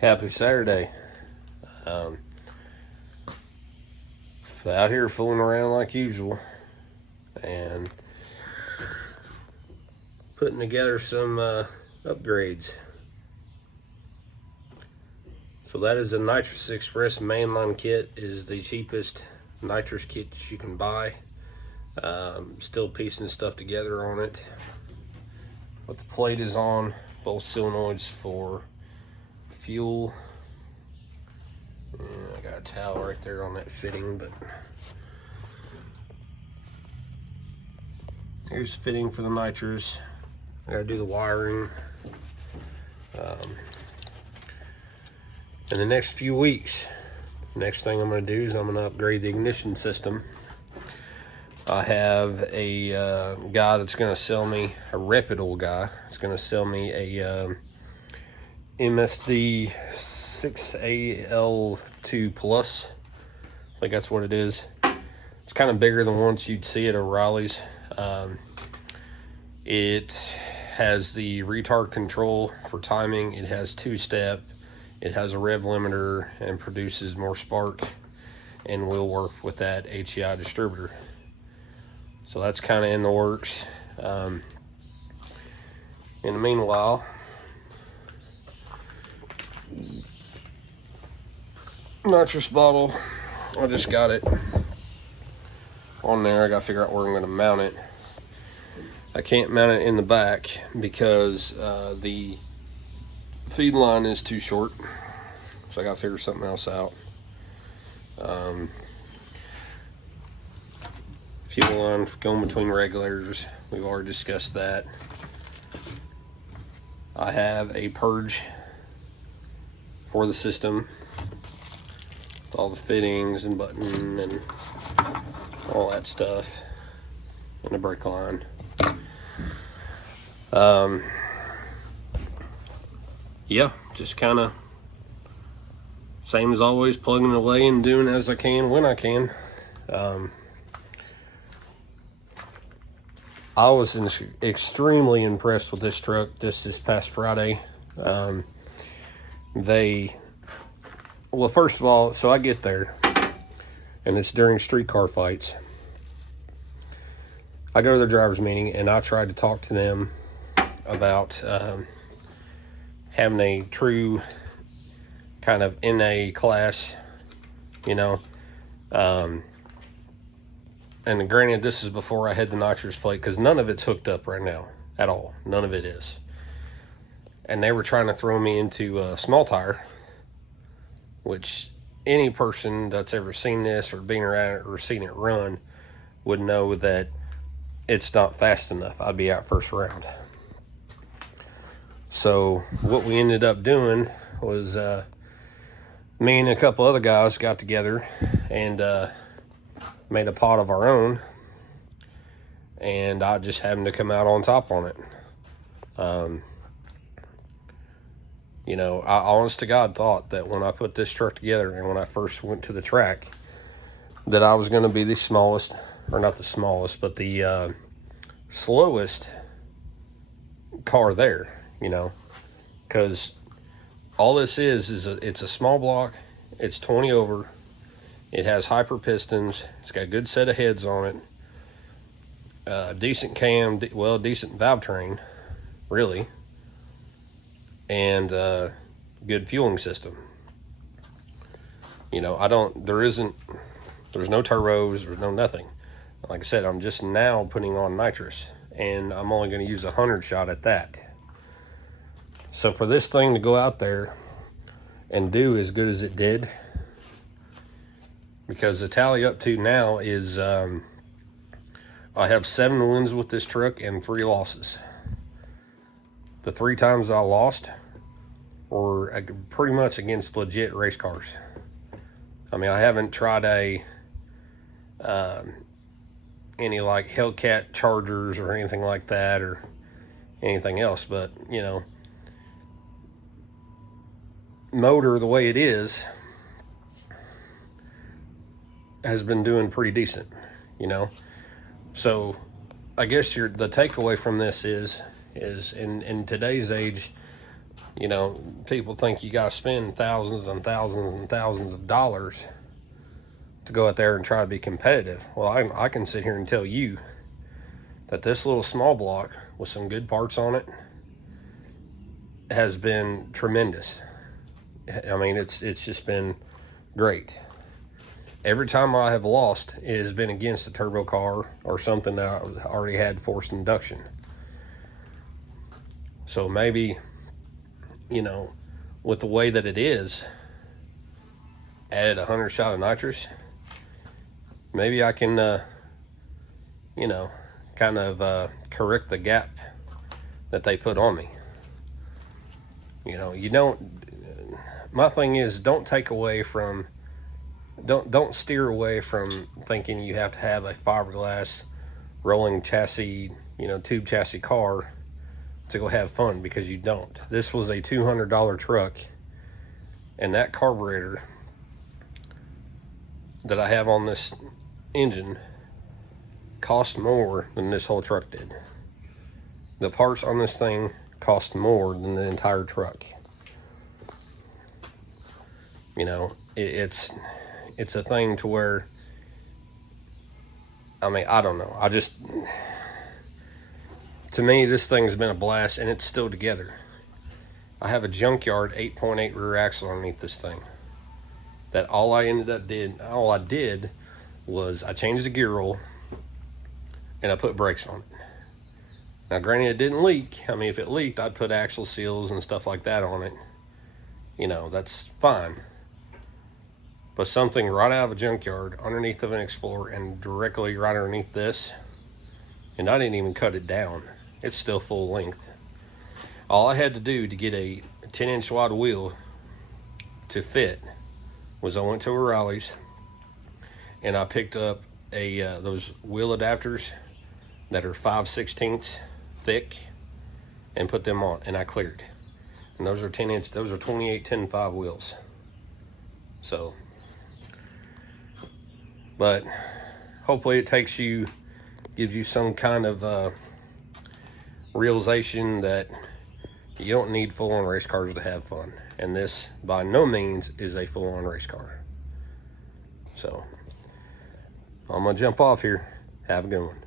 Happy Saturday. Um, Out here fooling around like usual and putting together some upgrades. So that is the Nitrous Express mainline kit. It is the cheapest nitrous kit you can buy. Still piecing stuff together on it. But the plate is on, both solenoids for fuel. I got a towel right there on that fitting, but here's the fitting for the nitrous. I gotta do the wiring. In the next few weeks, next thing I'm gonna do is I'm gonna upgrade the ignition system. I have a guy that's gonna sell me, a reputable guy, it's gonna sell me a MSD 6AL2 Plus. I think that's what it is. It's kind of bigger than ones you'd see at O'Reilly's. It has the retard control for timing. It has 2-step. It has a rev limiter and produces more spark, and will work with that HEI distributor. So that's kind of in the works. In the meanwhile, nitrous bottle, I just got it on there. I gotta figure out where I'm gonna mount it. I can't mount it in the back because the feed line is too short, so I gotta figure something else out. Fuel line going between regulators, we've already discussed that. I have a purge for the system, all the fittings and button and all that stuff, and the brake line. Yeah, just kind of same as always, plugging away and doing as I can when I can. I was extremely impressed with this truck this past Friday. Well, first of all, so I get there, and it's during streetcar fights. I go to the driver's meeting, and I try to talk to them about having a true kind of NA class, you know. And granted, this is before I had the nitrous plate, because none of it's hooked up right now at all. None of it is. And they were trying to throw me into a small tire, which any person that's ever seen this or been around it or seen it run would know that it's not fast enough. I'd be out first round. So what we ended up doing was me and a couple other guys got together and made a pot of our own, and I just happened to come out on top on it. You know, I honest to God thought that when I put this truck together and when I first went to the track, that I was going to be the smallest, or not the smallest, but the slowest car there, you know, because all this is it's a small block, it's 20 over, it has hyper pistons, it's got a good set of heads on it, decent cam, decent valve train, really, and good fueling system. You know, there's no turbos, there's no nothing. Like I said, I'm just now putting on nitrous, and I'm only going to use 100 shot at that. So for this thing to go out there and do as good as it did, because the tally up to now is I have 7 wins with this truck and 3 losses. The 3 times I lost were pretty much against legit race cars. I mean, I haven't tried any like Hellcat Chargers or anything like that or anything else, but you know, motor the way it is has been doing pretty decent, you know. So I guess the takeaway from this is in today's age, You know, people think you got to spend thousands and thousands and thousands of dollars to go out there and try to be competitive. Well, I can sit here and tell you that this little small block with some good parts on it has been tremendous. I mean, it's just been great. Every time I have lost, it has been against a turbo car or something that I already had forced induction. So maybe, you know, with the way that it is, added 100 shot of nitrous, maybe I can, you know, kind of correct the gap that they put on me. You know, you don't, my thing is, don't take away from, don't steer away from thinking you have to have a fiberglass rolling chassis, you know, tube chassis car to go have fun, because you don't. This was a $200 truck, and that carburetor that I have on this engine cost more than this whole truck did. The parts on this thing cost more than the entire truck. You know, it's a thing to where, I mean, I don't know. To me, this thing's been a blast, and it's still together. I have a junkyard 8.8 rear axle underneath this thing. That all I did was I changed the gear roll and I put brakes on it. Now, granted, it didn't leak. I mean, if it leaked, I'd put axle seals and stuff like that on it. You know, that's fine. But something right out of a junkyard underneath of an Explorer and directly right underneath this, and I didn't even cut it down. It's still full length. All I had to do to get a 10-inch wide wheel to fit was I went to O'Reilly's and I picked up those wheel adapters that are 5/16 thick and put them on, and I cleared. And those are 10-inch, those are 28 10.5 wheels. So, but hopefully it gives you some kind of realization that you don't need full-on race cars to have fun, and this by no means is a full-on race car. So I'm gonna jump off here. Have a good one.